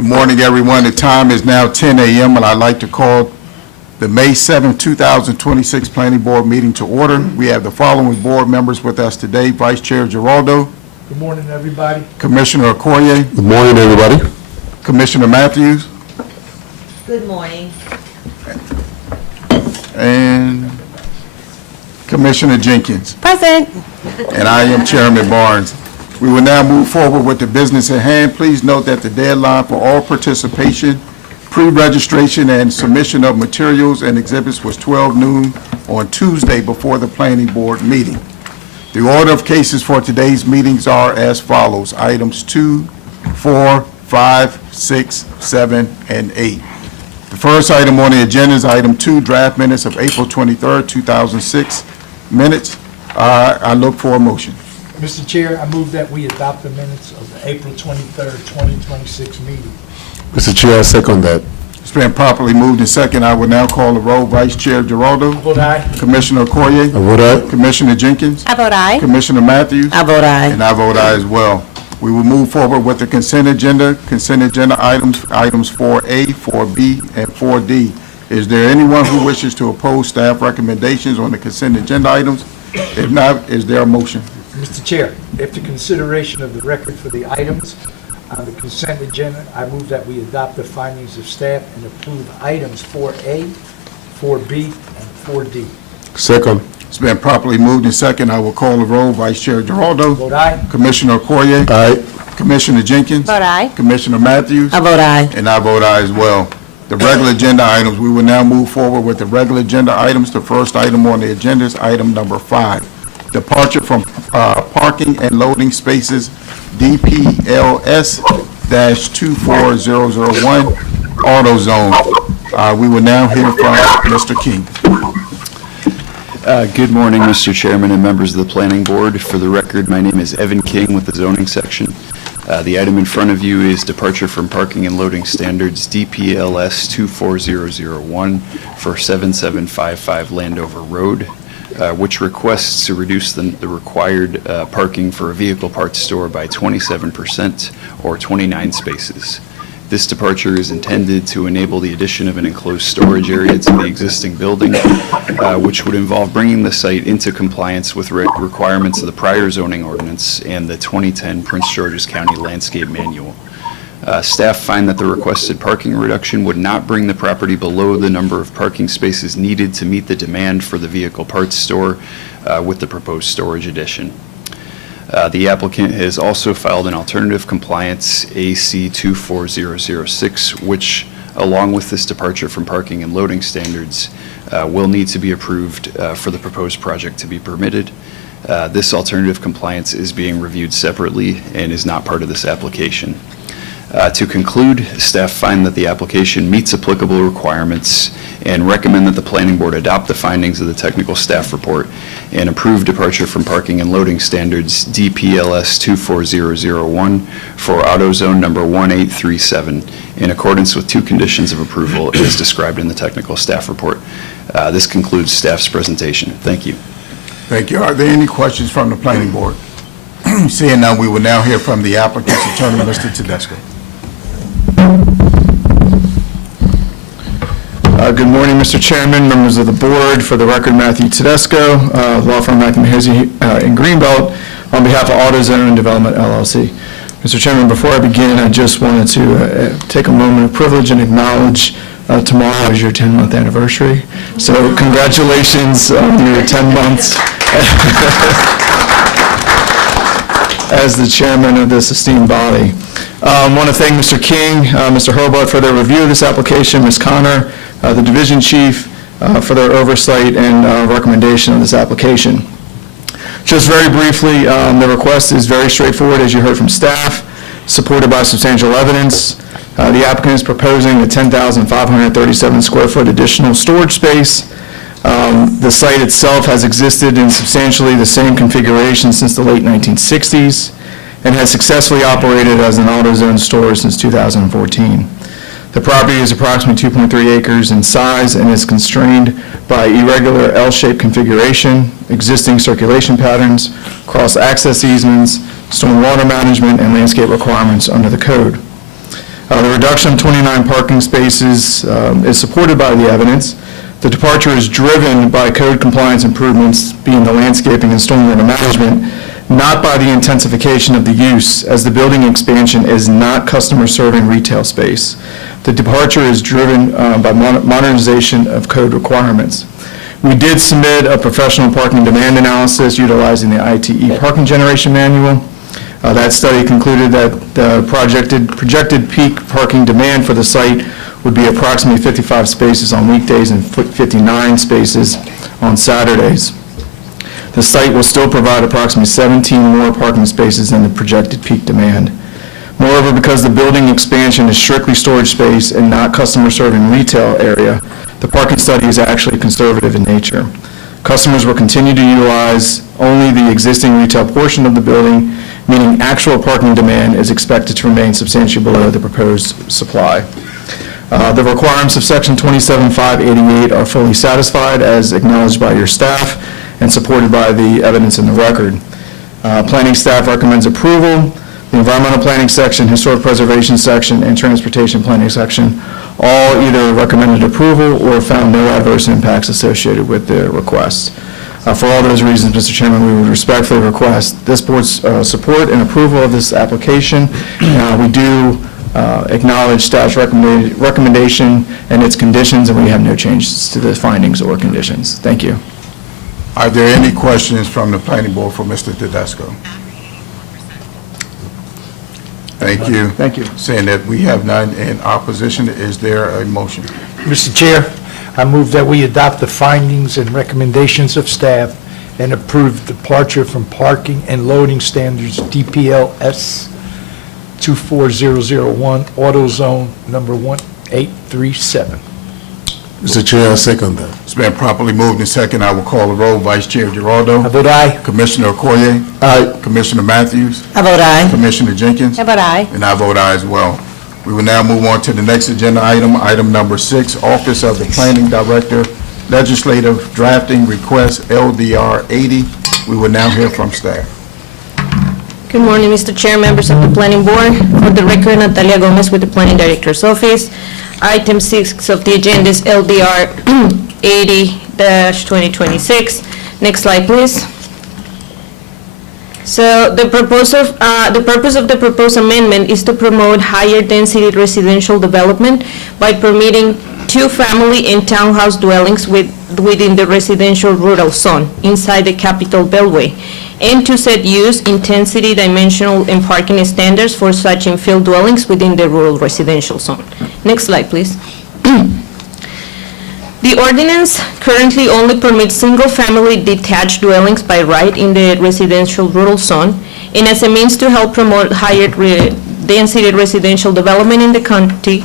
Good morning, everyone. The time is now 10 a.m., and I'd like to call the May 7, 2026 Planning Board meeting to order. We have the following board members with us today: Vice Chair Giraldo, Good morning, everybody. Commissioner Okoye, Good morning, everybody. Commissioner Matthews, Good morning. and Commissioner Jenkins. Present. And I am Chairman Barnes. We will now move forward with the business at hand. Please note that the deadline for all participation, pre-registration, and submission of materials and exhibits was 12 noon on Tuesday before the Planning Board meeting. The order of cases for today's meetings are as follows: items 2, 4, 5, 6, 7, and 8. The first item on the agenda is item 2, draft minutes of April 23rd, 2006 minutes. I look for a motion. Mr. Chair, I move that we adopt the minutes of the April 23rd, 2026 meeting. Mr. Chair, I second that. It's been properly moved and second. I will now call the roll. Vice Chair Giraldo. Vote aye. Commissioner Okoye. I vote aye. Commissioner Jenkins. I vote aye. Commissioner Matthews. I vote aye. And I vote aye as well. We will move forward with the consent agenda. Consent agenda items 4A, 4B, and 4D. Is there anyone who wishes to oppose staff recommendations on the consent agenda items? If not, is there a motion? Mr. Chair, after consideration of the record for the items on the consent agenda, I move that we adopt the findings of staff and approve items 4A, 4B, and 4D. Second. It's been properly moved and second. I will call the roll. Vice Chair Giraldo. Vote aye. Commissioner Okoye. Aye. Commissioner Jenkins. Vote aye. Commissioner Matthews. I vote aye. And I vote aye as well. The regular agenda items, we will now move forward with the regular agenda items. The first item on the agenda is item number 5, departure from parking and loading spaces, DPLS-24001, AutoZone. We will now hear from Mr. King. Good morning, Mr. Chairman and members of the Planning Board. For the record, my name is Evan King with the Zoning Section. The item in front of you is departure from parking and loading standards, DPLS 24001 for 7755 Landover Road, which requests to reduce the required parking for a vehicle parts store by 27% or 29 spaces. This departure is intended to enable the addition of an enclosed storage area to the existing building, which would involve bringing the site into compliance with requirements of the prior zoning ordinance and the 2010 Prince George's County Landscape Manual. Staff find that the requested parking reduction would not bring the property below the number of parking spaces needed to meet the demand for the vehicle parts store with the proposed storage addition. The applicant has also filed an alternative compliance AC 24006, which, along with this departure from parking and loading standards, will need to be approved for the proposed project to be permitted. This alternative compliance is being reviewed separately and is not part of this application. To conclude, staff find that the application meets applicable requirements and recommend that the Planning Board adopt the findings of the technical staff report and approve departure from parking and loading standards DPLS 24001 for AutoZone number 1837 in accordance with 2 conditions of approval as described in the technical staff report. This concludes staff's presentation. Thank you. Thank you. Are there any questions from the Planning Board? Seeing none, we will now hear from the applicant's attorney, Mr. Tedesco. Good morning, Mr. Chairman, members of the board. For the record, Matthew Tedesco, law firm Matthew Mahirzi in Greenbelt, on behalf of AutoZone Development LLC. Mr. Chairman, before I begin, I just wanted to take a moment of privilege and acknowledge tomorrow is your 10-month anniversary. So congratulations on your 10 months as the chairman of this esteemed body. I want to thank Mr. King, Mr. Hobart for their review of this application, Ms. Connor, the division chief, for their oversight and recommendation of this application. Just very briefly, the request is very straightforward, as you heard from staff, supported by substantial evidence. The applicant is proposing a 10,537 square foot additional storage space. The site itself has existed in substantially the same configuration since the late 1960s and has successfully operated as an AutoZone store since 2014. The property is approximately 2.3 acres in size and is constrained by irregular L-shaped configuration, existing circulation patterns, cross-access easements, stormwater management, and landscape requirements under the code. The reduction of 29 parking spaces is supported by the evidence. The departure is driven by code compliance improvements, being the landscaping and stormwater management, not by the intensification of the use, as the building expansion is not customer-serving retail space. The departure is driven by modernization of code requirements. We did submit a professional parking demand analysis utilizing the ITE parking generation manual. That study concluded that the projected peak parking demand for the site would be approximately 55 spaces on weekdays and 59 spaces on Saturdays. The site will still provide approximately 17 more parking spaces than the projected peak demand. Moreover, because the building expansion is strictly storage space and not customer-serving retail area, the parking study is actually conservative in nature. Customers will continue to utilize only the existing retail portion of the building, meaning actual parking demand is expected to remain substantially below the proposed supply. The requirements of Section 27.588 are fully satisfied, as acknowledged by your staff and supported by the evidence in the record. Planning staff recommends approval. The environmental planning section, historic preservation section, and transportation planning section all either recommended approval or found no adverse impacts associated with the request. For all those reasons, Mr. Chairman, we would respectfully request this board's support and approval of this application. We do acknowledge staff's recommendation and its conditions, and we have no changes to the findings or conditions. Thank you. Are there any questions from the planning board for Mr. Tedesco? Thank you. Thank you. Saying that we have none in opposition, is there a motion? Mr. Chair, I move that we adopt the findings and recommendations of staff and approve departure from parking and loading standards DPLS 24001, Auto Zone number 1837. Mr. Chair, I second that. It's been properly moved and second. I will call the roll. Vice Chair Giraldo. I vote aye. Commissioner Okoye. Aye. Commissioner Matthews. I vote aye. Commissioner Jenkins. I vote aye. And I vote aye as well. We will now move on to the next agenda item, item number 6, Office of the Planning Director, Legislative Drafting Request, LDR 80. We will now hear from staff. Good morning, Mr. Chair, members of the Planning Board. For the record, Natalia Gomez with the Planning Director's Office. Item 6 of the agenda is LDR 80-2026. Next slide, please. So the purpose of the proposed amendment is to promote higher density residential development by permitting 2-family and townhouse dwellings within the residential rural zone inside the Capitol Beltway, and to set use, intensity, dimensional, and parking standards for such infill dwellings within the rural residential zone. Next slide, please. The ordinance currently only permits single-family detached dwellings by right in the residential rural zone, and as a means to help promote higher density residential development in the county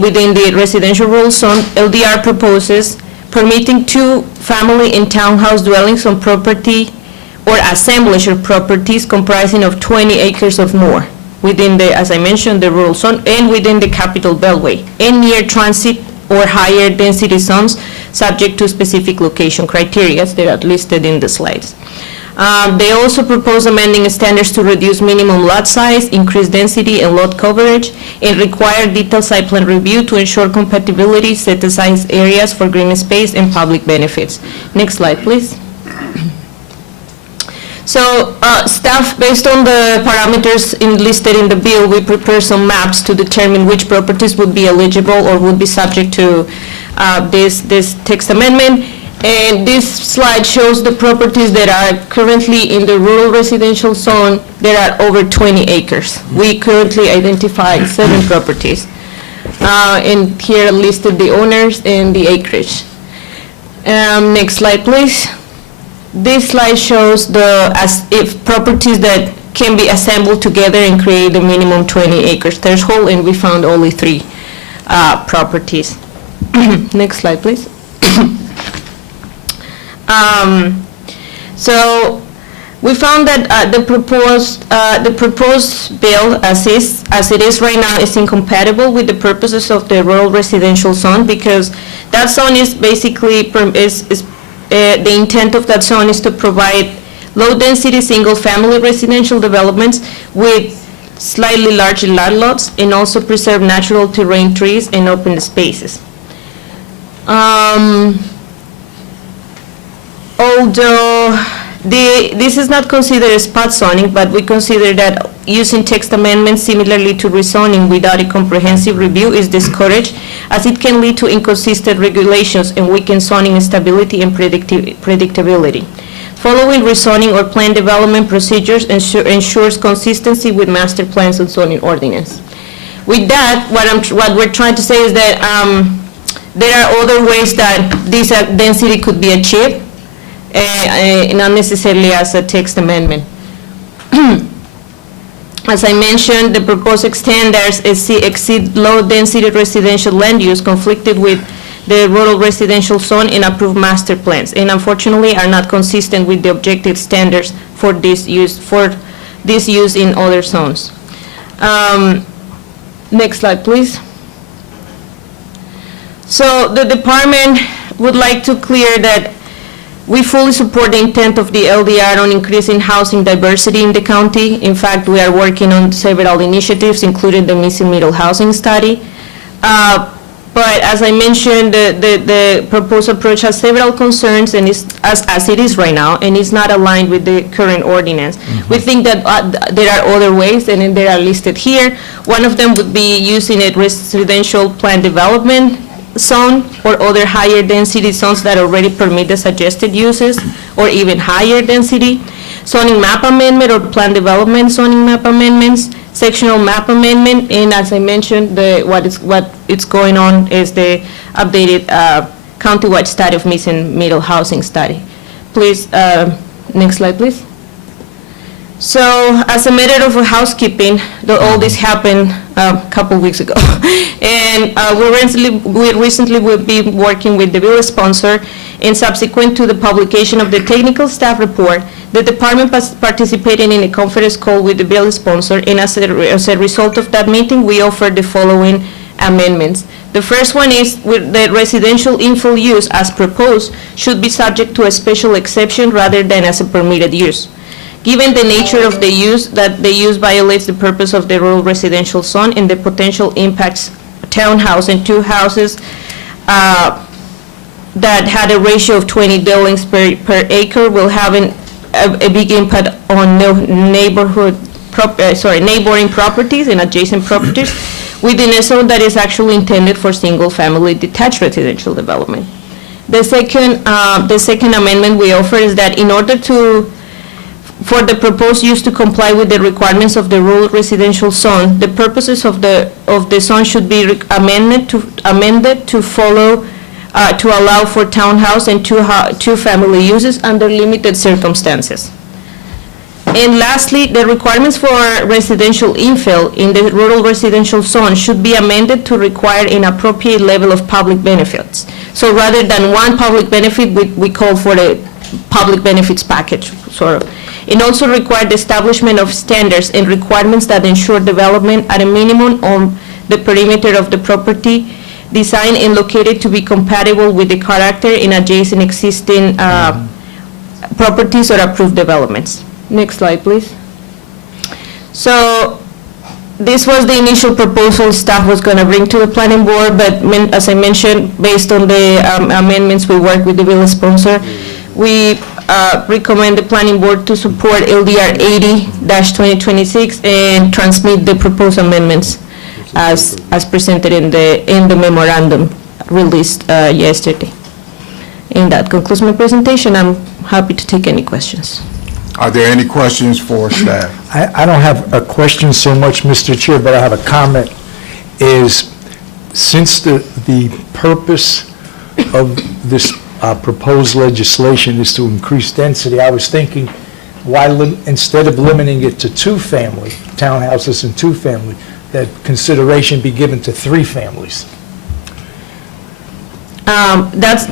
within the residential rural zone, LDR proposes permitting 2-family and townhouse dwellings on property or assemblage of properties comprising of 20 acres or more within the, as I mentioned, the rural zone and within the Capitol Beltway and near transit or higher density zones subject to specific location criteria that are listed in the slides. They also propose amending standards to reduce minimum lot size, increase density and lot coverage, and require detailed site plan review to ensure compatibility, set aside areas for green space and public benefits. Next slide, please. So, staff, based on the parameters listed in the bill, we prepare some maps to determine which properties would be eligible or would be subject to this text amendment. And this slide shows the properties that are currently in the rural residential zone that are over 20 acres. We currently identify 7 properties. And here listed the owners and the acreage. Next slide, please. This slide shows if properties that can be assembled together and create the minimum 20 acres threshold, and we found only 3 properties. Next slide, please. So we found that the proposed bill as it is right now is incompatible with the purposes of the rural residential zone, because that zone is basically the intent of that zone is to provide low-density single-family residential developments with slightly larger lot lots, and also preserve natural terrain, trees, and open spaces. Although this is not considered spot zoning, but we consider that using text amendments similarly to rezoning without a comprehensive review is discouraged, as it can lead to inconsistent regulations and weaken zoning stability and predictability. Following rezoning or plan development procedures ensures consistency with master plans and zoning ordinance. With that, what we're trying to say is that there are other ways that this density could be achieved, not necessarily as a text amendment. As I mentioned, the proposed standards exceed low-density residential land use conflicted with the rural residential zone in approved master plans, and unfortunately are not consistent with the objective standards for this use in other zones. Next slide, please. So the department would like to clear that we fully support the intent of the LDR on increasing housing diversity in the county. In fact, we are working on several initiatives, including the missing middle housing study. But as I mentioned, the proposed approach has several concerns, and is, as it is right now, and is not aligned with the current ordinance. We think that there are other ways, and they are listed here. One of them would be using a residential plan development zone or other higher density zones that already permit the suggested uses, or even higher density. Zoning map amendment or plan development zoning map amendments, sectional map amendment, and as I mentioned, what is going on is the updated countywide study of missing middle housing study. Please, next slide, please. So, as a matter of housekeeping, all this happened a couple weeks ago. And we recently will be working with the bill sponsor, and subsequent to the publication of the technical staff report, the department participated in a conference call with the bill sponsor, and as a result of that meeting, we offered the following amendments. The first one is with the residential infill use as proposed should be subject to a special exception rather than as a permitted use. Given the nature of the use, that the use violates the purpose of the rural residential zone and the potential impacts townhouse and two houses that had a ratio of 20 dwellings per acre will have a big impact on neighboring properties and adjacent properties within a zone that is actually intended for single-family detached residential development. The second amendment we offer is that in order for the proposed use to comply with the requirements of the rural residential zone, the purposes of the zone should be amended to follow, to allow for townhouse and two-family uses under limited circumstances. And lastly, the requirements for residential infill in the rural residential zone should be amended to require an appropriate level of public benefits. So rather than one public benefit, we call for the public benefits package, sort of. It also required the establishment of standards and requirements that ensure development at a minimum on the perimeter of the property, designed and located to be compatible with the character in adjacent existing properties or approved developments. Next slide, please. So this was the initial proposal staff was going to bring to the planning board, but as I mentioned, based on the amendments, we worked with the bill sponsor. We recommend the planning board to support LDR 80-2026 and transmit the proposed amendments as presented in the memorandum released yesterday. And that concludes my presentation. I'm happy to take any questions. Are there any questions for staff? I don't have a question so much, Mr. Chair, but I have a comment. Is, since the purpose of this proposed legislation is to increase density, I was thinking, why instead of limiting it to two-family, townhouses and two-family, that consideration be given to three families? That's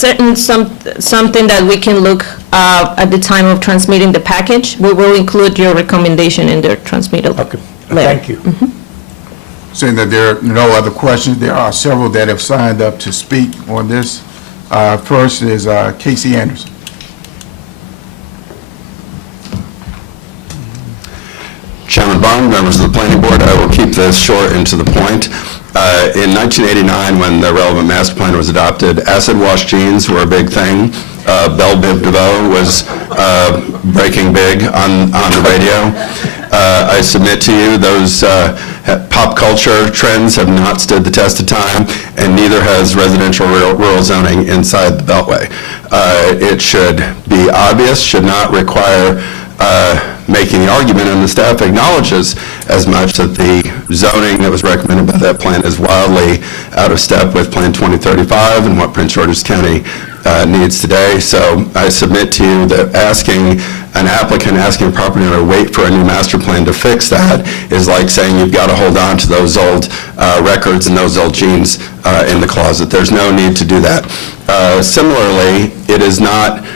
certainly something that we can look at the time of transmitting the package. We will include your recommendation in the transmittal Okay, letter. thank you. Seeing that there are no other questions, there are several that have signed up to speak on this. First is Casey Anderson. Chairman Bond, members of the Planning Board, I will keep this short and to the point. In 1989, when the relevant master plan was adopted, acid wash jeans were a big thing. Belle Biv DeVoe was breaking big on the radio. I submit to you those pop culture trends have not stood the test of time, and neither has residential rural zoning inside the Beltway. It should be obvious, should not require making the argument, and the staff acknowledges as much, that the zoning that was recommended by that plan is wildly out of step with Plan 2035 and what Prince George's County needs today. So I submit to you that asking an applicant, asking a property owner to wait for a new master plan to fix that is like saying you've got to hold on to those old records and those old jeans in the closet. There's no need to do that. Similarly, it is not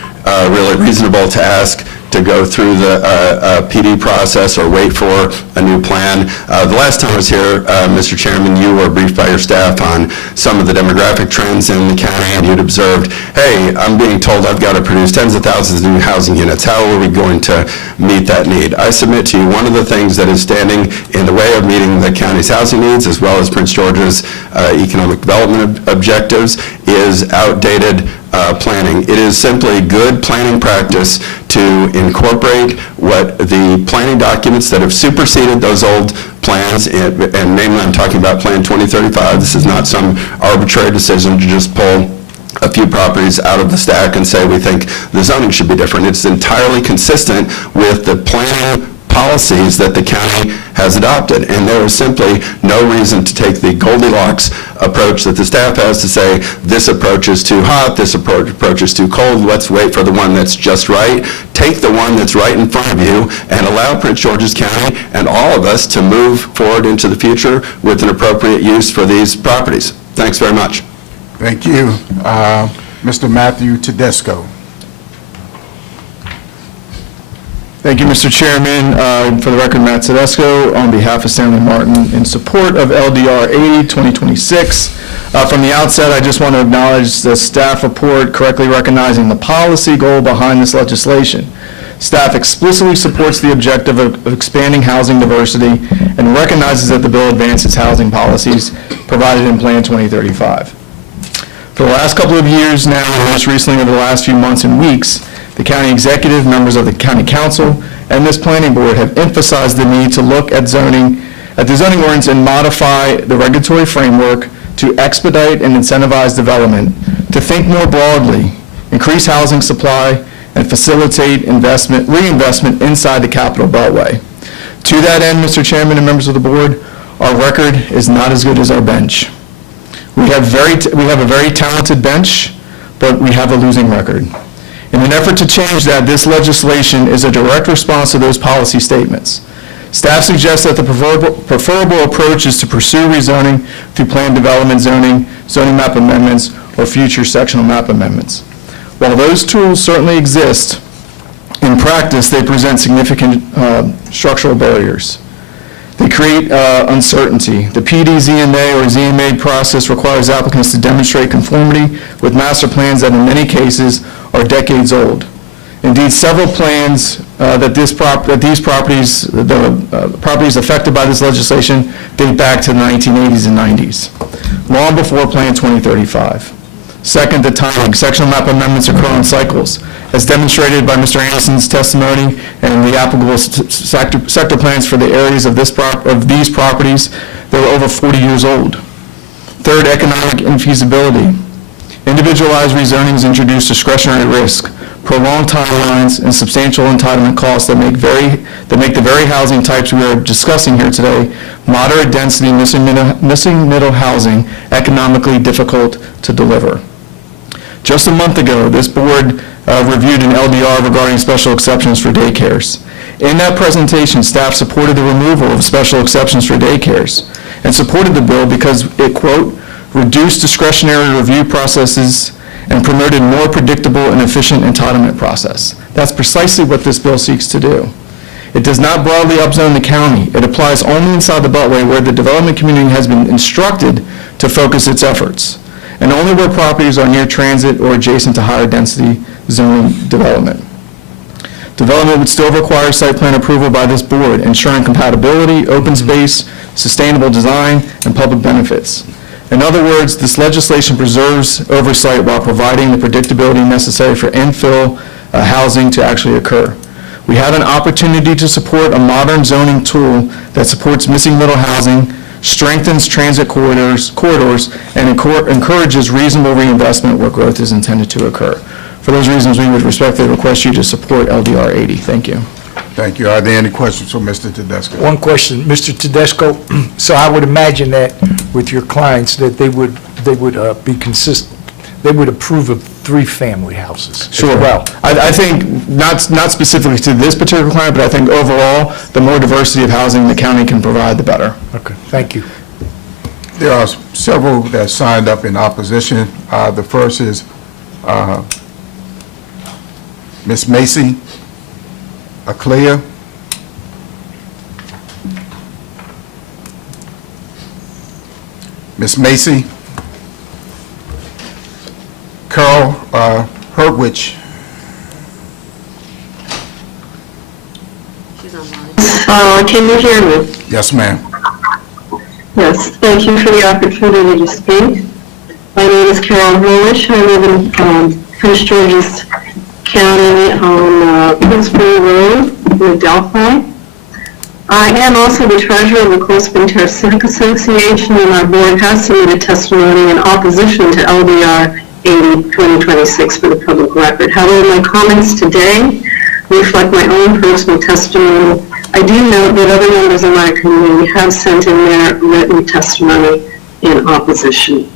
really reasonable to ask to go through the PD process or wait for a new plan. The last time I was here, Mr. Chairman, you were briefed by your staff on some of the demographic trends in the county, and you'd observed, hey, I'm being told I've got to produce tens of thousands of new housing units. How are we going to meet that need? I submit to you, one of the things that is standing in the way of meeting the county's housing needs, as well as Prince George's economic development objectives, is outdated planning. It is simply good planning practice to incorporate what the planning documents that have superseded those old plans, and namely I'm talking about Plan 2035. This is not some arbitrary decision to just pull a few properties out of the stack and say we think the zoning should be different. It's entirely consistent with the planning policies that the county has adopted, and there is simply no reason to take the Goldilocks approach that the staff has to say this approach is too hot, this approach is too cold, let's wait for the one that's just right. Take the one that's right in front of you and allow Prince George's County and all of us to move forward into the future with an appropriate use for these properties. Thanks very much. Thank you. Mr. Matthew Tedesco. Thank you, Mr. Chairman. For the record, Matt Tedesco, on behalf of Stanley Martin, in support of LDR 80, 2026. From the outset, I just want to acknowledge the staff report correctly recognizing the policy goal behind this legislation. Staff explicitly supports the objective of expanding housing diversity and recognizes that the bill advances housing policies provided in Plan 2035. For the last couple of years now, and most recently over the last few months and weeks, the county executive, members of the county council, and this planning board have emphasized the need to look at the zoning ordinance and modify the regulatory framework to expedite and incentivize development, to think more broadly, increase housing supply, and facilitate reinvestment inside the Capital Beltway. To that end, Mr. Chairman and members of the board, our record is not as good as our bench. We have a very talented bench, but we have a losing record. In an effort to change that, this legislation is a direct response to those policy statements. Staff suggests that the preferable approach is to pursue rezoning through planned development zoning, zoning map amendments, or future sectional map amendments. While those tools certainly exist, in practice, they present significant structural barriers. They create uncertainty. The PD-ZMA or ZMA process requires applicants to demonstrate conformity with master plans that in many cases are decades old. Indeed, several plans that these properties, the properties affected by this legislation, date back to the 1980s and 90s, long before Plan 2035. Second, the timing. Sectional map amendments occur on cycles. As demonstrated by Mr. Anderson's testimony and the applicable sector plans for the areas of these properties, they were over 40 years old. Third, economic infeasibility. Individualized rezonings introduce discretionary risk, prolonged timelines, and substantial entitlement costs that make the very housing types we are discussing here today, moderate density, missing middle housing, economically difficult to deliver. Just a month ago, this board reviewed an LDR regarding special exceptions for daycares. In that presentation, staff supported the removal of special exceptions for daycares and supported the bill because it, quote, reduced discretionary review processes and promoted more predictable and efficient entitlement process. That's precisely what this bill seeks to do. It does not broadly upzone the county. It applies only inside the Beltway where the development community has been instructed to focus its efforts, and only where properties are near transit or adjacent to higher density zoning development. Development would still require site plan approval by this board, ensuring compatibility, open space, sustainable design, and public benefits. In other words, this legislation preserves oversight while providing the predictability necessary for infill housing to actually occur. We had an opportunity to support a modern zoning tool that supports missing middle housing, strengthens transit corridors, and encourages reasonable reinvestment where growth is intended to occur. For those reasons, we would respectfully request you to support LDR 80. Thank you. Thank you. Are there any questions for Mr. Tedesco? One question, Mr. Tedesco, so I would imagine that with your clients, that they would be consistent, they would approve of three-family houses as Sure. well. I think, not specifically to this particular client, but I think overall, the more diversity of housing the county can provide, the better. Okay, thank you. There are several that signed up in opposition. The first is Ms. Macy Aclea. Ms. Macy. Carol Herwich. Can you hear me? Yes, ma'am. Yes, thank you for the opportunity to speak. My name is Carol Holish. I live in Prince George's County on Pillsbury Road in Delphi. I am also the treasurer of the Cold Spring Terrace Civic Association, and our board has submitted testimony in opposition to LDR 80-2026 for the public record. However, my comments today reflect my own personal testimony. I do note that other members of my community have sent in their written testimony in opposition.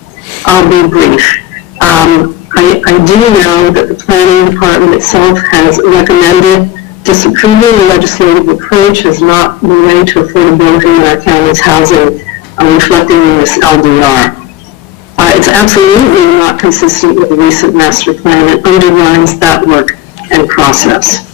I'll be brief. I do know that the planning department itself has recommended disapproving the legislative approach as not the way to affordability in our county's housing, reflecting in this LDR. It's absolutely not consistent with the recent master plan and undermines that work and process.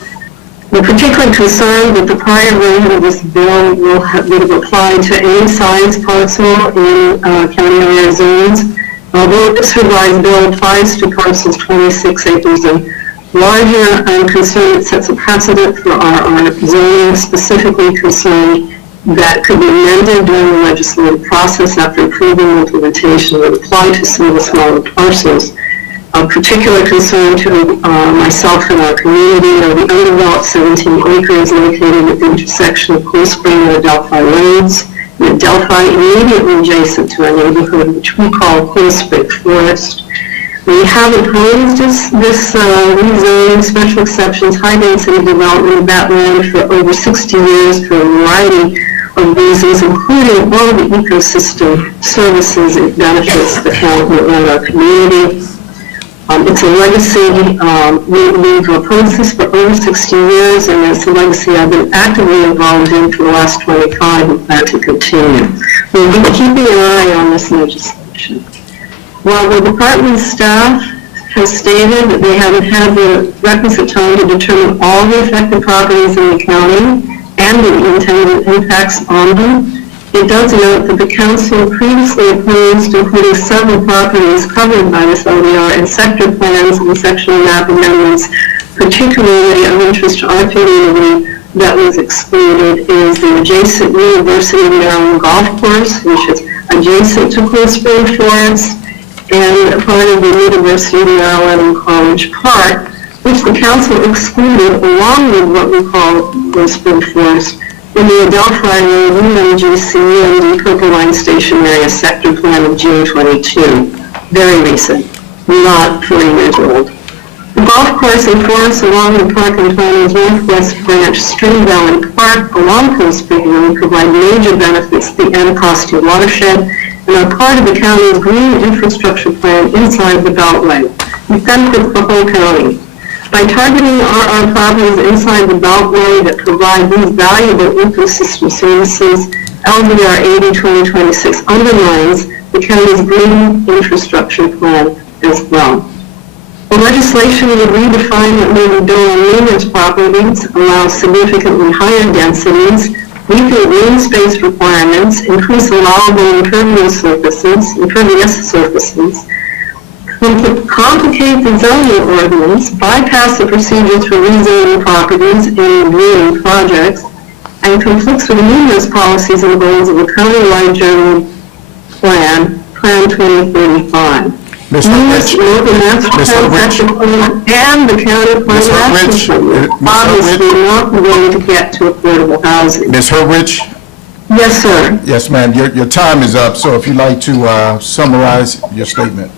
We're particularly concerned that the prior version of this bill would have applied to any size parcel in county area zones. Although this revised bill applies to parcels 26 acres and larger, I'm concerned it sets a precedent for our zoning, specifically concerned that could be amended during the legislative process after approval and implementation would apply to some of the smaller parcels. Of particular concern to myself and our community are the undeveloped 17 acres located at the intersection of Cool Spring and Adelphi Roads, and Adelphi immediately adjacent to our neighborhood, which we call Cool Spring Forest. We have opposed this rezoning, special exceptions, high-density development of that land for over 60 years for a variety of reasons, including all the ecosystem services and benefits that have around our community. It's a legacy. We've opposed this for over 60 years, and it's a legacy I've been actively involved in for the last 25 and plan to continue. We'll be keeping an eye on this legislation. While the department staff has stated that they haven't had the requisite time to determine all the affected properties in the county and the intended impacts on them, it does note that the council previously opposed including several properties covered by this LDR and sector plans and sectional map amendments, particularly of interest to our community that was excluded is the adjacent University of Maryland golf course, which is adjacent to Cool Spring Forest, and part of the University of Maryland College Park, which the council excluded along with what we call Cool Spring Forest in the Adelphi Road UMGC and Purple Line Station Area Sector Plan of June 22. Very recent, not 40 years old. The golf course and forest along the park and planning's northwest branch, Stream Valley Park along Cool Spring Road provide major benefits to the Anacostia watershed and are part of the county's green infrastructure plan inside the Beltway. It benefits the whole county. By targeting our properties inside the Beltway that provide these valuable ecosystem services, LDR 80-2026 undermines the county's green infrastructure plan as well. The legislation would redefine what may be built on numerous properties, allow significantly higher densities, meet the green space requirements, increase allowable impervious surfaces, complicate the zoning ordinance, bypass the procedures for rezoning properties and reviewing projects, and conflicts with numerous policies and goals of the county-wide general plan, Plan 2035. Ms. Numerous Rich, local master Ms. plan, Rich. section plan, and the county Ms. plan Rich, action plan, Ms. obviously not the way to get to affordable housing. Ms. Hurwitz? Yes, sir. Yes, ma'am, your time is up, so if you'd like to summarize your statement.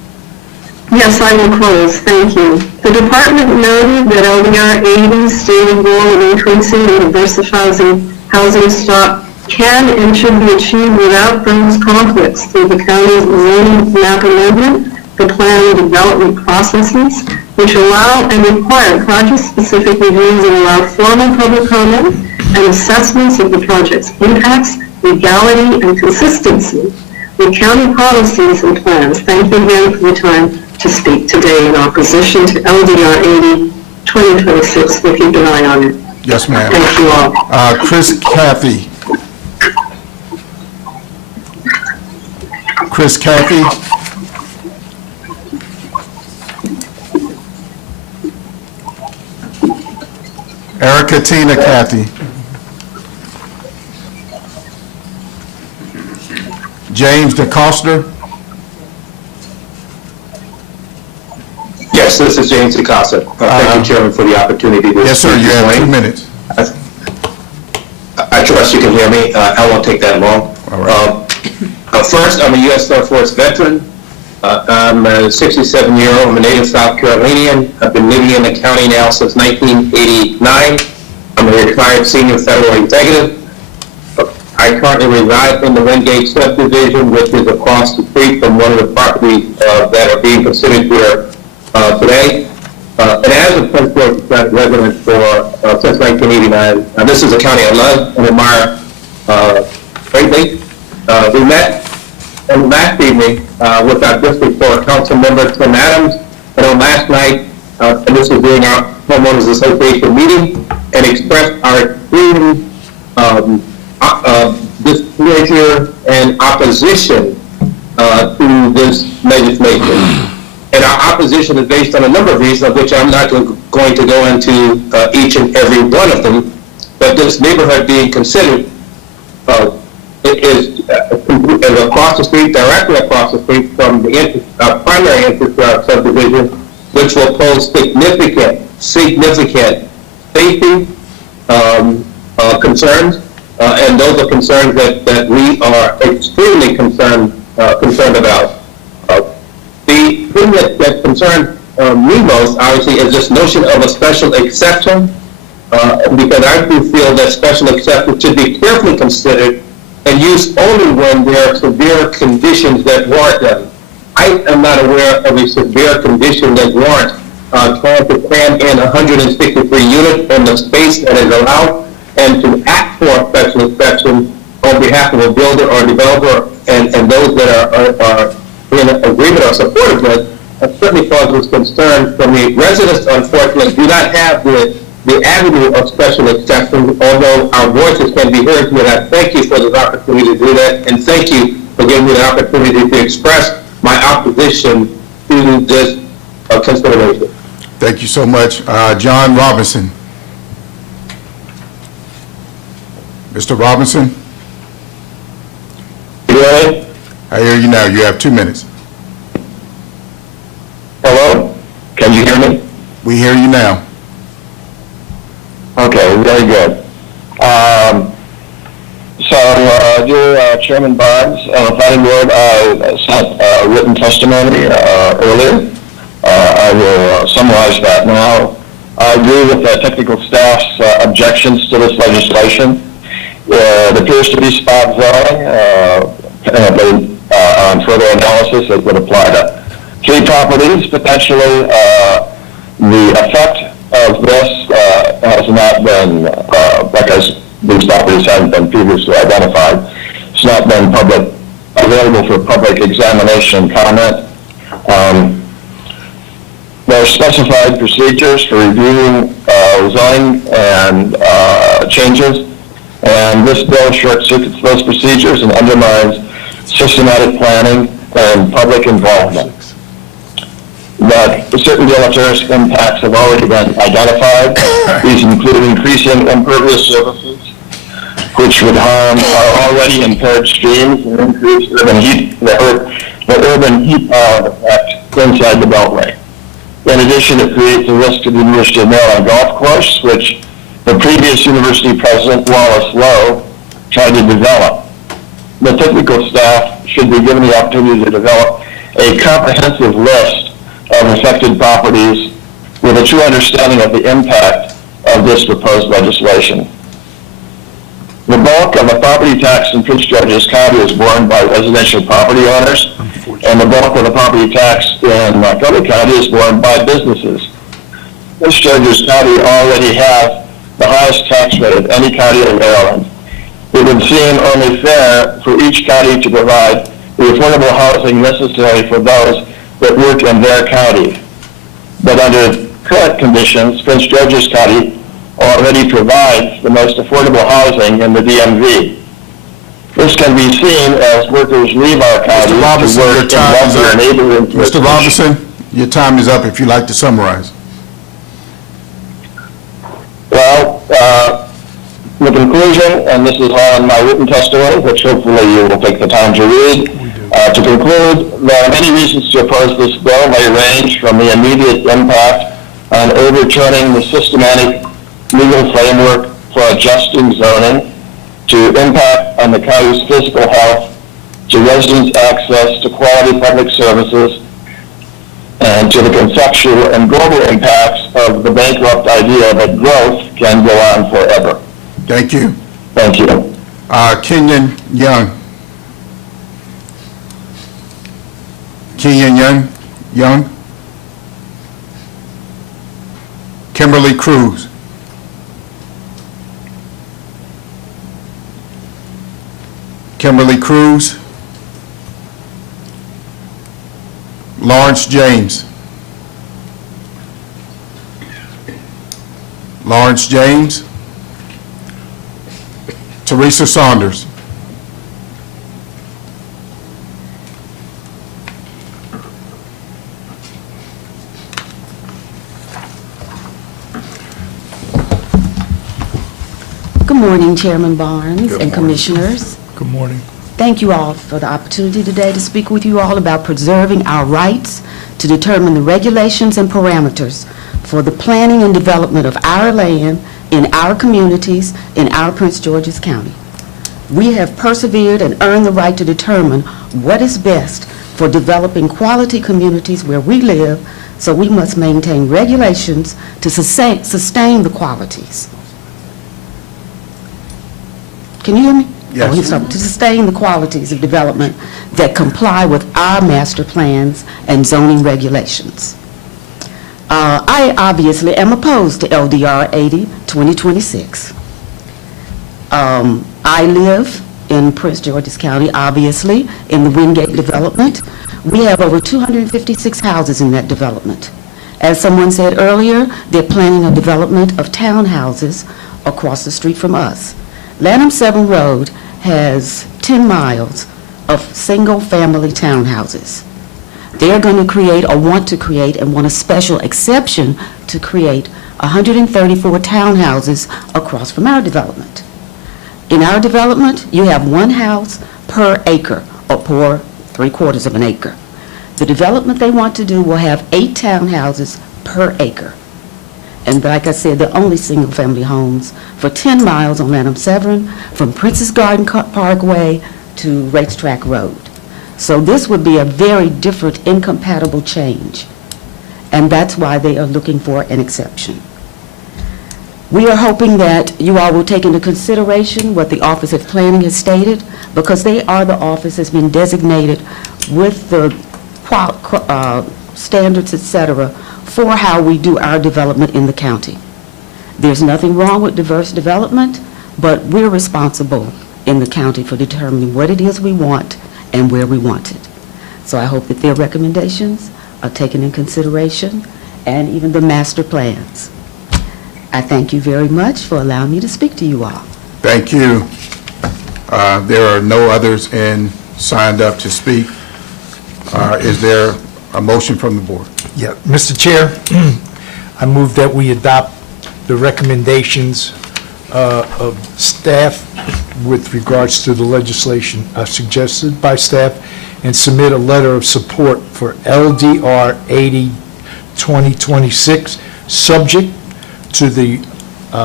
Yes, I will close. Thank you. The department noted that LDR 80's stated goal of increasing and diversifying housing stock can and should be achieved without those conflicts through the county's zoning map amendment, the plan and development processes, which allow and require project-specific reviews and allow formal public comment and assessments of the project's impacts, legality, and consistency with county policies and plans. Thank you again for the time to speak today in opposition to LDR 80 2026. We'll keep an eye on it. Yes, ma'am. Thank you all. Chris Cathy. Chris Cathy. Erica Tina Cathy. James DeCosta. Yes, this is James DeCosta. Thank you, Chairman, for the opportunity to Yes, sir, speak you this have 2 morning. minutes. I trust you can hear me. I won't take that long. All right. First, I'm a U.S. Air Force veteran. I'm a 67-year-old. I'm a native South Carolinian. I've been living in the county now since 1989. I'm a retired senior federal executive. I currently reside in the Wingate subdivision, which is across the street from one of the properties that are being considered here today. And as a principal resident for since 1989, this is a county I love and admire greatly. We met on last evening with our district board council member Tim Adams, and on last night, and this was during our homeowners association meeting, and expressed our extreme displeasure and opposition to this legislation. And our opposition is based on a number of reasons, of which I'm not going to go into each and every one of them. But this neighborhood being considered is across the street, directly across the street from the primary entrance to our subdivision, which will pose significant safety concerns, and those are concerns that we are extremely concerned about. The thing that concerns me most, obviously, is this notion of a special exception, because I do feel that special exceptions should be carefully considered and used only when there are severe conditions that warrant them. I am not aware of a severe condition that warrants trying to cram in 163 units in the space that is allowed, and to act for a special exception on behalf of a builder or developer and those that are in agreement or supportive with, certainly causes concern from the residents. Unfortunately, do not have the avenue of special exceptions, although our voices can be heard. And I thank you for this opportunity to do that, and thank you for giving me the opportunity to express my opposition to this consideration. Thank you so much. John Robinson. Mr. Robinson? Really? I hear you now. You have 2 minutes. Hello? Can you hear me? We hear you now. Okay, very good. Dear Chairman Barnes, Planning Board, I sent written testimony earlier. I will summarize that now. I agree with the technical staff's objections to this legislation. It appears to be spot zoning, on further analysis it would apply to 3 properties potentially. The effect of this has not been, because these properties haven't been previously identified, it's not been available for public examination and comment. There are specified procedures for reviewing zoning and changes, and this bill short-circuits those procedures and undermines systematic planning and public involvement. that certain deleterious impacts have already been identified. These include increasing impervious surfaces, which would harm our already impaired streams and increase the urban heat effect inside the Beltway. In addition, it creates a risk to the University of Maryland golf course, which the previous university president, Wallace Lowe, tried to develop. The technical staff should be given the opportunity to develop a comprehensive list of affected properties with a true understanding of the impact of this proposed legislation. The bulk of the property tax in Prince George's County is borne by residential property owners, and the bulk of the property tax in Montgomery County is borne by businesses. Prince George's County already has the highest tax rate of any county in Maryland. It would seem only fair for each county to provide the affordable housing necessary for those that work in their county. But under current conditions, Prince George's County already provides the most affordable housing in the DMV. This can be seen as workers leave our county Mr. Robinson, to work your in time is wealthier up. neighborhoods. Mr. Robinson, your time is up if you'd like to summarize. Well, the conclusion, and this is on my written testimony, which hopefully you will take the time to read. To conclude, there are many reasons to oppose this bill. They range from the immediate impact on overturning the systematic legal framework for adjusting zoning, to impact on the county's physical health, to residents' access to quality public services, and to the conceptual and global impacts of the bankrupt idea that growth can go on forever. Thank you. Thank you. Kenyon Young. Kenyon Young. Kimberly Cruz. Kimberly Cruz. Lawrence James. Lawrence James. Teresa Saunders. Good morning, Chairman Barnes and Commissioners. Good morning. Thank you all for the opportunity today to speak with you all about preserving our rights to determine the regulations and parameters for the planning and development of our land in our communities in our Prince George's County. We have persevered and earned the right to determine what is best for developing quality communities where we live, so we must maintain regulations to sustain the qualities. Can you hear me? Yes. Oh, he's talking. To sustain the qualities of development that comply with our master plans and zoning regulations. I obviously am opposed to LDR 80 2026. I live in Prince George's County, obviously, in the Wingate development. We have over 256 houses in that development. As someone said earlier, they're planning a development of townhouses across the street from us. Lanham 7 Road has 10 miles of single-family townhouses. They're going to create, or want to create, and want a special exception to create 134 townhouses across from our development. In our development, you have one house per acre, or per 3/4 of an acre. The development they want to do will have 8 townhouses per acre. And like I said, they're only single-family homes for 10 miles on Lanham 7, from Princess Garden Parkway to Racetrack Road. So this would be a very different, incompatible change, and that's why they are looking for an exception. We are hoping that you all will take into consideration what the Office of Planning has stated, because they are the office that's been designated with the standards, et cetera, for how we do our development in the county. There's nothing wrong with diverse development, but we're responsible in the county for determining what it is we want and where we want it. So I hope that their recommendations are taken in consideration, and even the master plans. I thank you very much for allowing me to speak to you all. Thank you. There are no others signed up to speak. Is there A motion from the board. Yeah, Mr. Chair, I move that we adopt the recommendations of staff with regards to the legislation suggested by staff and submit a letter of support for LDR 80-2026, subject to the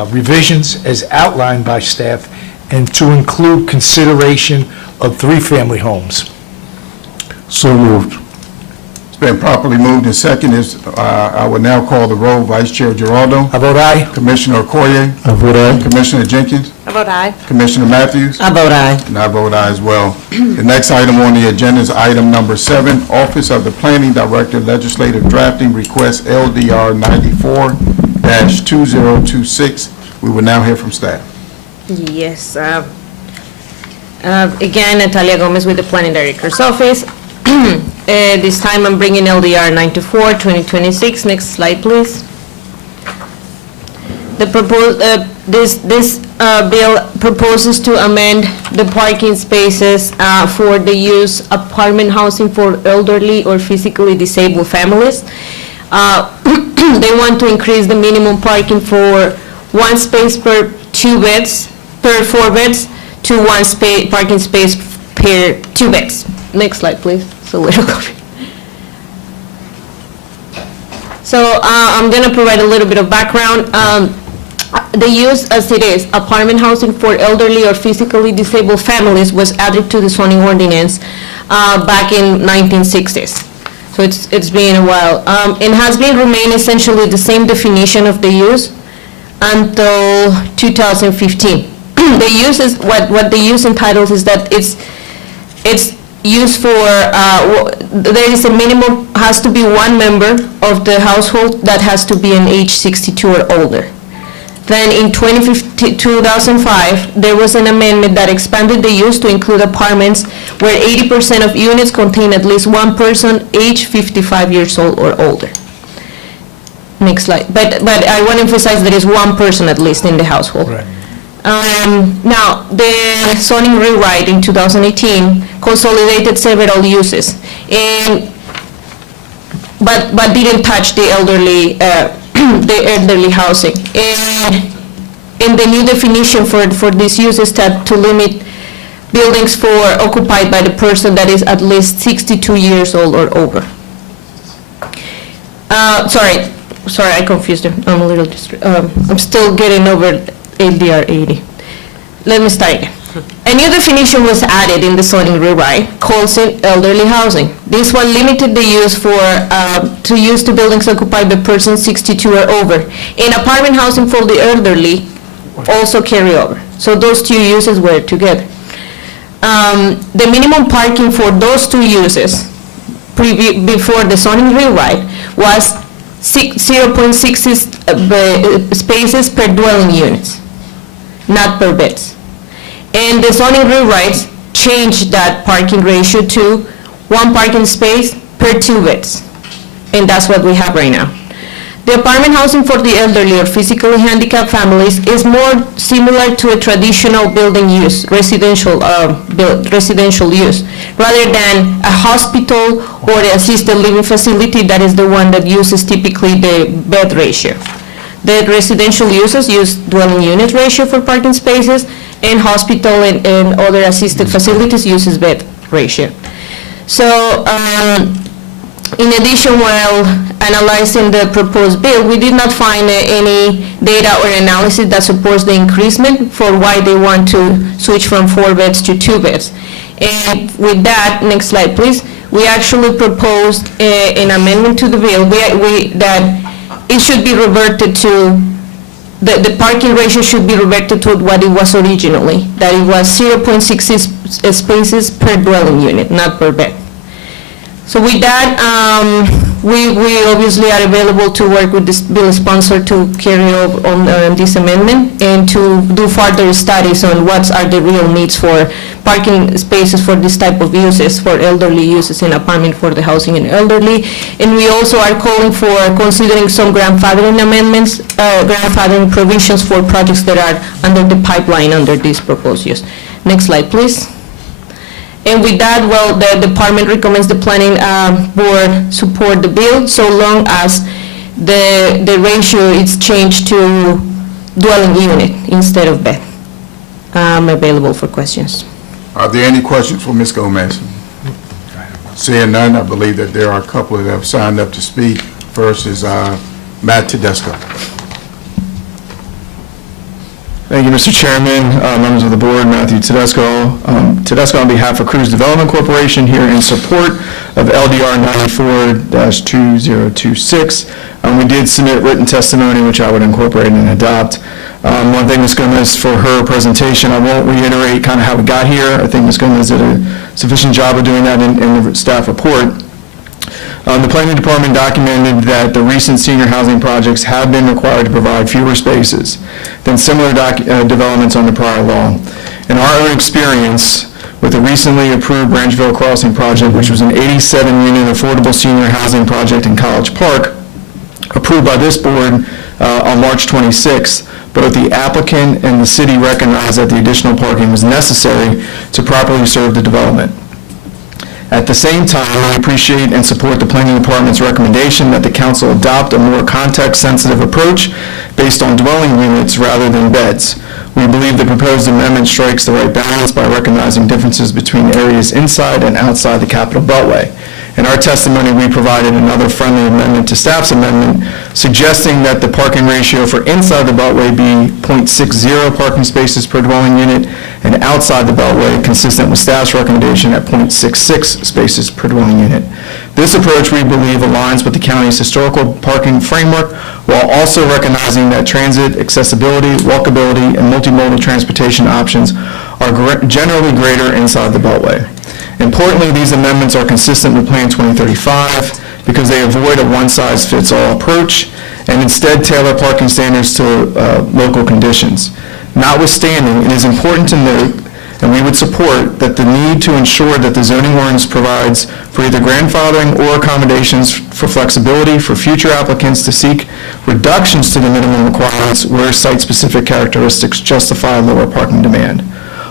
revisions as outlined by staff and to include consideration of three-family homes. So moved. It's been properly moved and seconded. I will now call the roll. Vice Chair Giraldo. I vote aye. Commissioner Okoye. I vote aye. Commissioner Jenkins. I vote aye. Commissioner Matthews. I vote aye. And I vote aye as well. The next item on the agenda is item number 7, Office of the Planning Director Legislative Drafting Request LDR 94-2026. We will now hear from staff. Yes. Again, Natalia Gomez with the Planning Director's Office. This time I'm bringing LDR 94-2026. Next slide, please. This bill proposes to amend the parking spaces for the use apartment housing for elderly or physically disabled families. They want to increase the minimum parking for 1 space per 4 beds, to 1 parking space per 2 beds. Next slide, please. So little copy. So I'm going to provide a little bit of background. The use as it is, apartment housing for elderly or physically disabled families was added to the zoning ordinance back in 1960s. So it's been a while. It has been remained essentially the same definition of the use until 2015. The use is, what the use entitles is that it's used for, there is a minimum, has to be 1 member of the household that has to be an age 62 or older. Then in 2005, there was an amendment that expanded the use to include apartments where 80% of units contain at least 1 person age 55 years old or older. Next slide. But I want to emphasize there is 1 person at least in the household. Right. Now, the zoning rewrite in 2018 consolidated several uses, but didn't touch the elderly housing. And the new definition for these uses to limit buildings occupied by the person that is at least 62 years old or over. Sorry, I confused them. I'm a little I'm still getting over LDR 80. Let me start again. A new definition was added in the zoning rewrite called elderly housing. This one limited the use to buildings occupied by persons 62 or over. And apartment housing for the elderly also carry over. So those 2 uses were together. The minimum parking for those 2 uses before the zoning rewrite was 0.6 spaces per dwelling units, not per beds. And the zoning rewrites changed that parking ratio to 1 parking space per 2 beds. And that's what we have right now. The apartment housing for the elderly or physically handicapped families is more similar to a traditional building use, residential use, rather than a hospital or the assisted living facility that is the one that uses typically the bed ratio. The residential uses use dwelling unit ratio for parking spaces, and hospital and other assisted facilities uses bed ratio. So, in addition, while analyzing the proposed bill, we did not find any data or analysis that supports the increasement for why they want to switch from 4 beds to 2 beds. And with that, next slide, please. We actually proposed an amendment to the bill that it should be reverted to, the parking ratio should be reverted to what it was originally, that it was 0.6 spaces per dwelling unit, not per bed. So with that, we obviously are available to work with this bill sponsor to carry on this amendment and to do further studies on what are the real needs for parking spaces for this type of uses, for elderly uses in apartment for the housing and elderly. And we also are calling for considering some grandfathering amendments, grandfathering provisions for projects that are under the pipeline under this proposed use. Next slide, please. And with that, well, the department recommends the planning board support the bill so long as the ratio is changed to dwelling unit instead of bed. I'm available for questions. Are there any questions for Ms. Gomez? Seeing none, I believe that there are a couple that have signed up to speak. First is Matt Tedesco. Thank you, Mr. Chairman, members of the board, Matthew Tedesco. Tedesco on behalf of Cruise Development Corporation here in support of LDR 94-2026. We did submit written testimony, which I would incorporate and adopt. One thing, Ms. Gomez, for her presentation, I won't reiterate kind of how we got here. I think Ms. Gomez did a sufficient job of doing that in the staff report. The planning department documented that the recent senior housing projects have been required to provide fewer spaces than similar developments under prior law. In our own experience, with the recently approved Branchville Crossing project, which was an 87-unit affordable senior housing project in College Park, approved by this board on March 26th, both the applicant and the city recognized that the additional parking was necessary to properly serve the development. At the same time, I appreciate and support the planning department's recommendation that the council adopt a more context-sensitive approach based on dwelling units rather than beds. We believe the proposed amendment strikes the right balance by recognizing differences between areas inside and outside the Capital Beltway. In our testimony, we provided another friendly amendment to staff's amendment, suggesting that the parking ratio for inside the Beltway be 0.60 parking spaces per dwelling unit, and outside the Beltway, consistent with staff's recommendation at 0.66 spaces per dwelling unit. This approach, we believe, aligns with the county's historical parking framework, while also recognizing that transit, accessibility, walkability, and multimodal transportation options are generally greater inside the Beltway. Importantly, these amendments are consistent with Plan 2035 because they avoid a one-size-fits-all approach and instead tailor parking standards to local conditions. Notwithstanding, it is important to note, and we would support, that the need to ensure that the zoning ordinance provides for either grandfathering or accommodations for flexibility for future applicants to seek reductions to the minimum requirements where site-specific characteristics justify lower parking demand.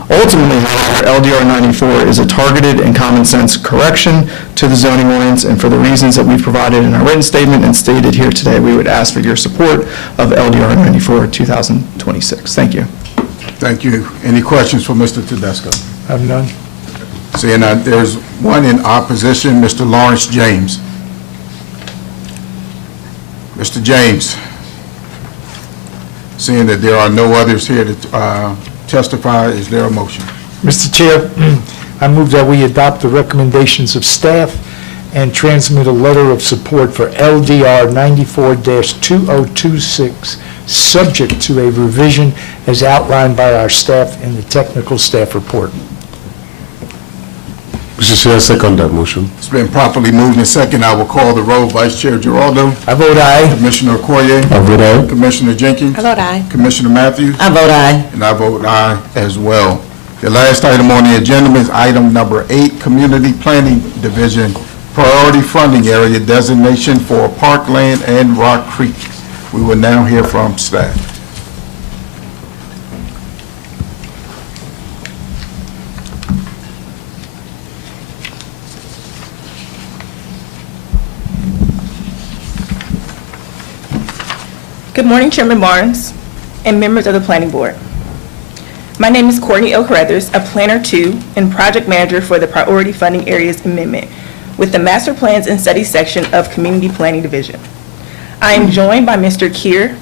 Ultimately, however, LDR 94 is a targeted and common-sense correction to the zoning ordinance, and for the reasons that we've provided in our written statement and stated here today, we would ask for your support of LDR 94 2026. Thank you. Thank you. Any questions for Mr. Tedesco? I have none. Seeing none, there's one in opposition, Mr. Lawrence James. Mr. James, seeing that there are no others here to testify, is there a motion? Mr. Chair, I move that we adopt the recommendations of staff and transmit a letter of support for LDR 94-2026, subject to a revision as outlined by our staff in the technical staff report. Mr. Chair, I second that motion. It's been properly moved and second. I will call the roll. Vice Chair Giraldo. I vote aye. Commissioner Okoye. I vote aye. Commissioner Jenkins. I vote aye. Commissioner Matthews. I vote aye. And I vote aye as well. The last item on the agenda is item number 8, Community Planning Division Priority Funding Area Designation for Parkland and Rock Creek. We will now hear from staff. Good morning, Chairman Barnes and members of the Planning Board. My name is Courtney L. Carruthers, a Planner 2 and Project Manager for the Priority Funding Areas Amendment with the Master Plans and Studies section of Community Planning Division. I am joined by Mr. Keir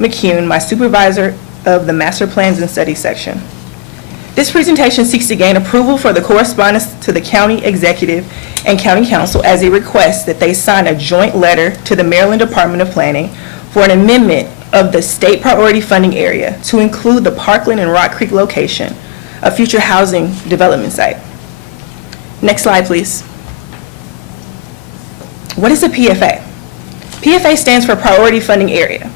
McCune, my supervisor of the Master Plans and Studies section. This presentation seeks to gain approval for the correspondence to the County Executive and County Council as a request that they sign a joint letter to the Maryland Department of Planning for an amendment of the state priority funding area to include the Parkland and Rock Creek location, a future housing development site. Next slide, please. What is a PFA? PFA stands for Priority Funding Area.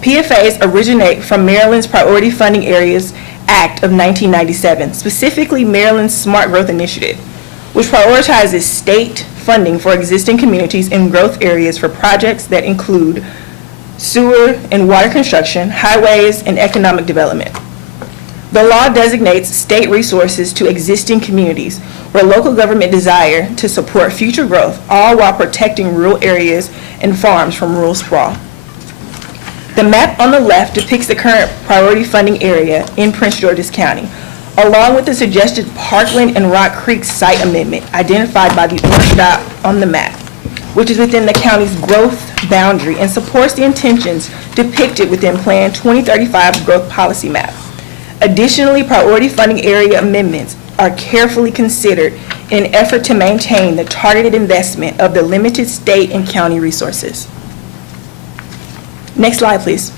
PFAs originate from Maryland's Priority Funding Areas Act of 1997, specifically Maryland's Smart Growth Initiative, which prioritizes state funding for existing communities in growth areas for projects that include sewer and water construction, highways, and economic development. The law designates state resources to existing communities where local government desire to support future growth, all while protecting rural areas and farms from rural sprawl. The map on the left depicts the current priority funding area in Prince George's County, along with the suggested Parkland and Rock Creek site amendment identified by the orange dot on the map, which is within the county's growth boundary and supports the intentions depicted within Plan 2035 Growth Policy Map. Additionally, priority funding area amendments are carefully considered in an effort to maintain the targeted investment of the limited state and county resources. Next slide, please.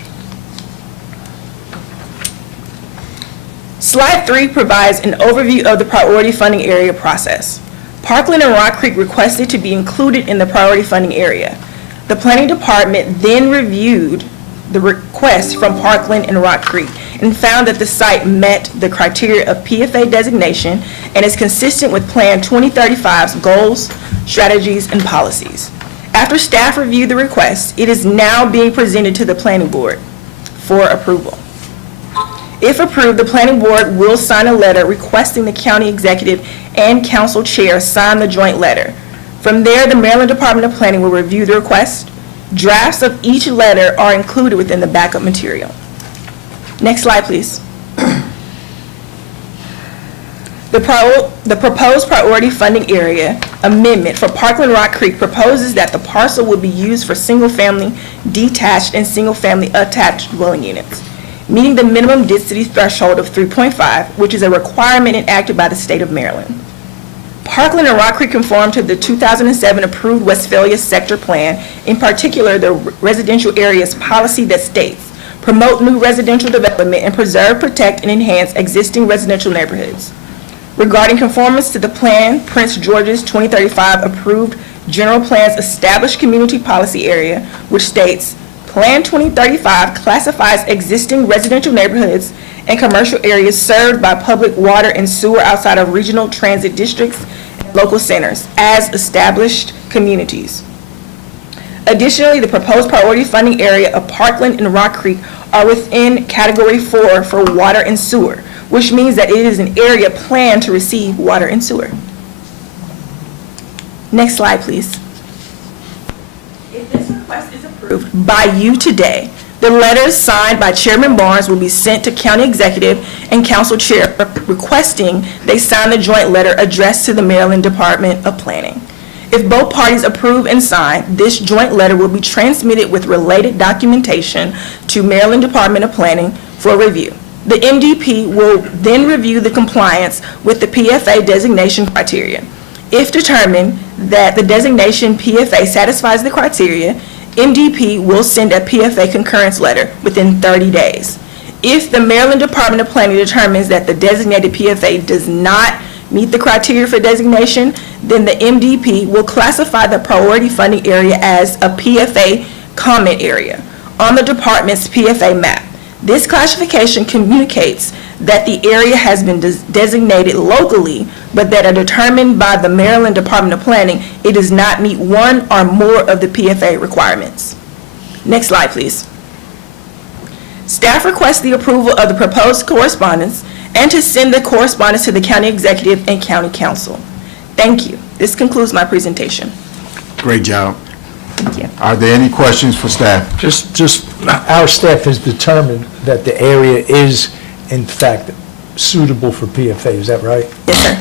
Slide 3 provides an overview of the priority funding area process. Parkland and Rock Creek requested to be included in the priority funding area. The Planning Department then reviewed the request from Parkland and Rock Creek and found that the site met the criteria of PFA designation and is consistent with Plan 2035's goals, strategies, and policies. After staff reviewed the request, it is now being presented to the Planning Board for approval. If approved, the Planning Board will sign a letter requesting the county executive and council chair sign the joint letter. From there, the Maryland Department of Planning will review the request. Drafts of each letter are included within the backup material. Next slide, please. The proposed priority funding area amendment for Parkland Rock Creek proposes that the parcel will be used for single-family detached and single-family attached dwelling units, meeting the minimum density threshold of 3.5, which is a requirement enacted by the state of Maryland. Parkland and Rock Creek conform to the 2007 approved Westphalia Sector Plan, in particular the residential areas policy that states, promote new residential development and preserve, protect, and enhance existing residential neighborhoods. Regarding conformance to the plan, Prince George's 2035 approved general plan's established community policy area, which states, Plan 2035 classifies existing residential neighborhoods and commercial areas served by public water and sewer outside of regional transit districts and local centers as established communities. Additionally, the proposed priority funding area of Parkland and Rock Creek are within Category 4 for water and sewer, which means that it is an area planned to receive water and sewer. Next slide, please. If this request is approved by you today, the letters signed by Chairman Barnes will be sent to County Executive and Council Chair requesting they sign the joint letter addressed to the Maryland Department of Planning. If both parties approve and sign, this joint letter will be transmitted with related documentation to Maryland Department of Planning for review. The MDP will then review the compliance with the PFA designation criteria. If determined that the designation PFA satisfies the criteria, MDP will send a PFA concurrence letter within 30 days. If the Maryland Department of Planning determines that the designated PFA does not meet the criteria for designation, then the MDP will classify the priority funding area as a PFA comment area on the department's PFA map. This classification communicates that the area has been designated locally, but that are determined by the Maryland Department of Planning, it does not meet one or more of the PFA requirements. Next slide, please. Staff requests the approval of the proposed correspondence and to send the correspondence to the county executive and county council. Thank you. This concludes my presentation. Great job. Thank you. Are there any questions for staff? Just, our staff has determined that the area is, in fact, suitable for PFA, is that right? Yes, sir.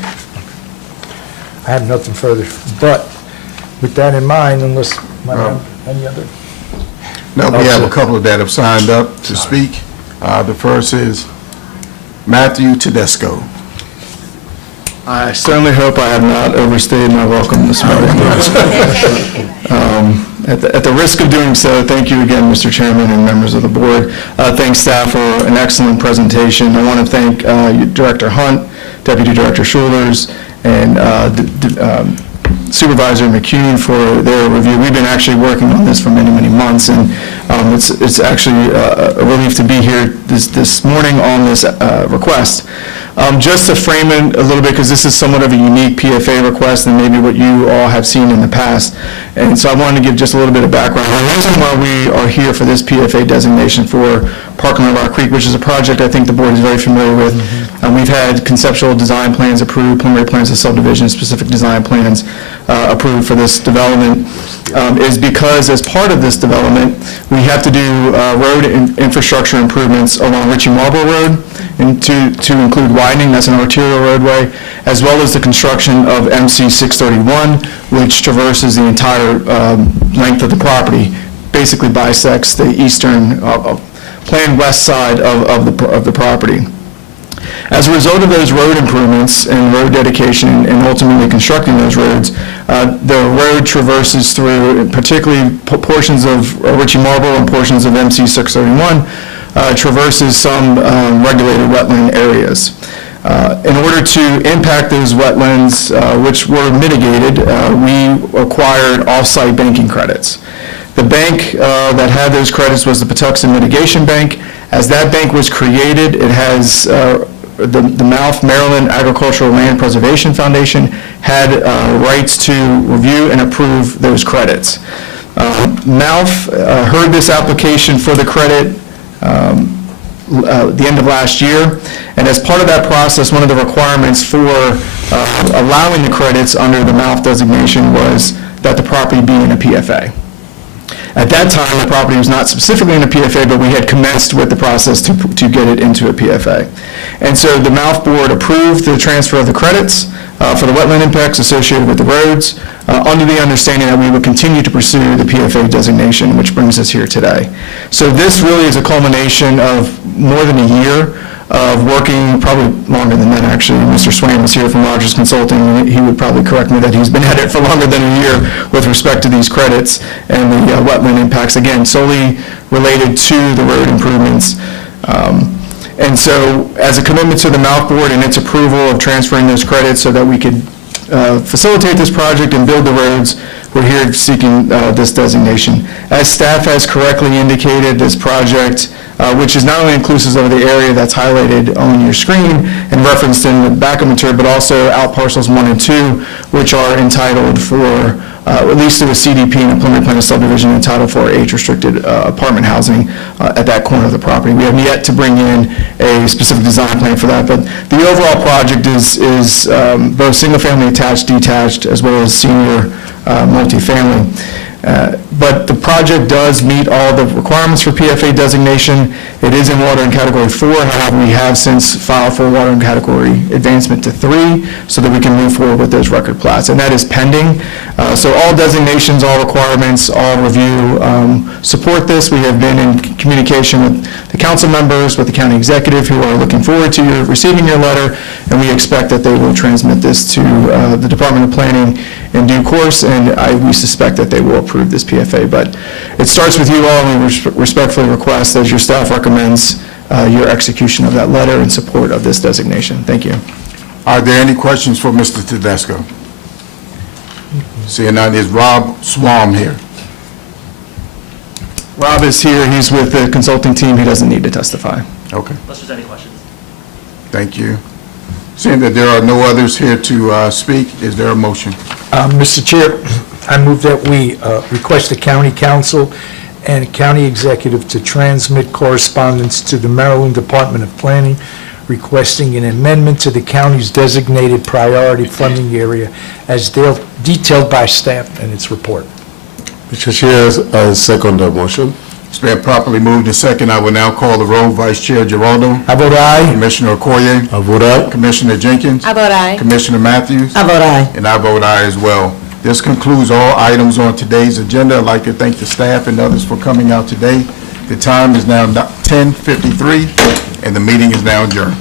I have nothing further, but with that in mind, unless, any other? No, we have a couple that have signed up to speak. The first is Matthew Tedesco. I certainly hope I have not overstayed my welcome this morning. At the risk of doing so, thank you again, Mr. Chairman and members of the board. Thanks, staff, for an excellent presentation. I want to thank Director Hunt, Deputy Director Schulers, and Supervisor McCune for their review. We've been actually working on this for many, many months, and it's actually a relief to be here this morning on this request. Just to frame it a little bit, because this is somewhat of a unique PFA request than maybe what you all have seen in the past, and so I wanted to give just a little bit of background. The reason why we are here for this PFA designation for Parkland Rock Creek, which is a project I think the board is very familiar with. We've had conceptual design plans approved, preliminary plans of subdivision, specific design plans approved for this development, is because as part of this development, we have to do road infrastructure improvements along Ritchie Marlboro Road, and to include widening, that's an arterial roadway, as well as the construction of MC 631, which traverses the entire length of the property, basically bisects the eastern, planned west side of the property. As a result of those road improvements and road dedication and ultimately constructing those roads, the road traverses through, particularly portions of Ritchie Marlboro and portions of MC 631, traverses some regulated wetland areas. In order to impact those wetlands, which were mitigated, we acquired off-site banking credits. The bank that had those credits was the Patuxent Mitigation Bank. As that bank was created, it has the Mouth Maryland Agricultural Land Preservation Foundation had rights to review and approve those credits. Mouth heard this application for the credit the end of last year, and as part of that process, one of the requirements for allowing the credits under the Mouth designation was that the property be in a PFA. At that time, the property was not specifically in a PFA, but we had commenced with the process to get it into a PFA. And so the Mouth Board approved the transfer of the credits for the wetland impacts associated with the roads, under the understanding that we would continue to pursue the PFA designation, which brings us here today. So this really is a culmination of more than a year of working, probably longer than that actually. Mr. Swain was here from Rogers Consulting. He would probably correct me that he's been at it for longer than a year with respect to these credits and the wetland impacts, again, solely related to the road improvements. And so as a commitment to the Mouth Board and its approval of transferring those credits so that we could facilitate this project and build the roads, we're here seeking this designation. As staff has correctly indicated, this project, which is not only inclusive of the area that's highlighted on your screen and referenced in the backup material, but also out parcels 1 and 2, which are entitled for, at least through a CDP and a preliminary plan of subdivision, entitled for age-restricted apartment housing at that corner of the property. We have yet to bring in a specific design plan for that, but the overall project is both single-family attached, detached, as well as senior multifamily. But the project does meet all the requirements for PFA designation. It is in water in category 4, however, we have since filed for water in category advancement to 3 so that we can move forward with those record plats, and that is pending. So all designations, all requirements, all review support this. We have been in communication with the council members, with the county executive, who are looking forward to receiving your letter, and we expect that they will transmit this to the Department of Planning in due course, and we suspect that they will approve this PFA. But it starts with you all, and we respectfully request, as your staff recommends, your execution of that letter in support of this designation. Thank you. Are there any questions for Mr. Tedesco? Seeing none, is Rob Swam here? Rob is here. He's with the consulting team. He doesn't need to testify. Okay, Unless there's any questions. thank you. Seeing that there are no others here to speak, is there a motion? Mr. Chair, I move that we request the county council and county executive to transmit correspondence to the Maryland Department of Planning requesting an amendment to the county's designated priority funding area as detailed by staff in its report. Mr. Chair, I second the motion. It's been properly moved and second. I will now call the roll. Vice Chair Giraldo. I vote aye. Commissioner Okoye. I vote aye. Commissioner Jenkins. I vote aye. Commissioner Matthews. I vote aye. And I vote aye as well. This concludes all items on today's agenda. I'd like to thank the staff and others for coming out today. The time is now 10:53, and the meeting is now adjourned.